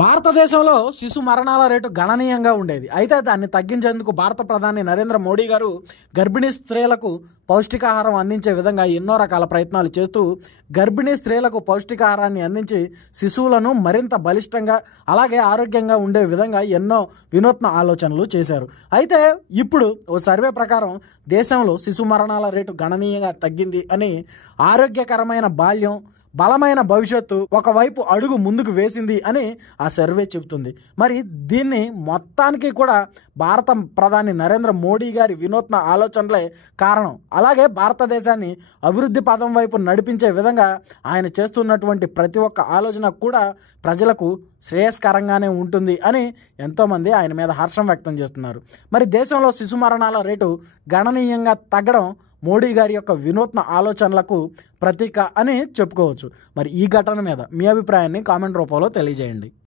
భారతదేశంలో శిశు మరణాల రేటు గణనీయంగా ఉండేది. అయితే దాన్ని తగ్గించేందుకు భారత ప్రధాని నరేంద్ర మోడీ గారు గర్భిణీ స్త్రీలకు పౌష్టికాహారం అందించే విధంగా ఎన్నో రకాల ప్రయత్నాలు చేస్తూ గర్భిణీ స్త్రీలకు పౌష్టికాహారాన్ని అందించి శిశువులను మరింత బలిష్టంగా అలాగే ఆరోగ్యంగా ఉండే విధంగా ఎన్నో వినూత్న ఆలోచనలు చేశారు. అయితే ఇప్పుడు ఓ సర్వే ప్రకారం దేశంలో శిశు మరణాల రేటు గణనీయంగా తగ్గింది అని, ఆరోగ్యకరమైన బాల్యం బలమైన భవిష్యత్తు ఒకవైపు అడుగు ముందుకు వేసింది అని ఆ సర్వే చెబుతుంది. మరి దీన్ని మొత్తానికి కూడా భారత ప్రధాని నరేంద్ర మోడీ గారి వినూత్న ఆలోచనలే కారణం. అలాగే భారతదేశాన్ని అభివృద్ధి పదం వైపు నడిపించే విధంగా ఆయన చేస్తున్నటువంటి ప్రతి ఒక్క ఆలోచన కూడా ప్రజలకు శ్రేయస్కరంగానే ఉంటుంది అని ఎంతోమంది ఆయన మీద హర్షం వ్యక్తం చేస్తున్నారు. మరి దేశంలో శిశు మరణాల రేటు గణనీయంగా తగ్గడం మోడీ గారి యొక్క వినూత్న ఆలోచనలకు ప్రతీక అని చెప్పుకోవచ్చు. మరి ఈ ఘటన మీద మీ అభిప్రాయాన్ని కామెంట్ రూపంలో తెలియజేయండి.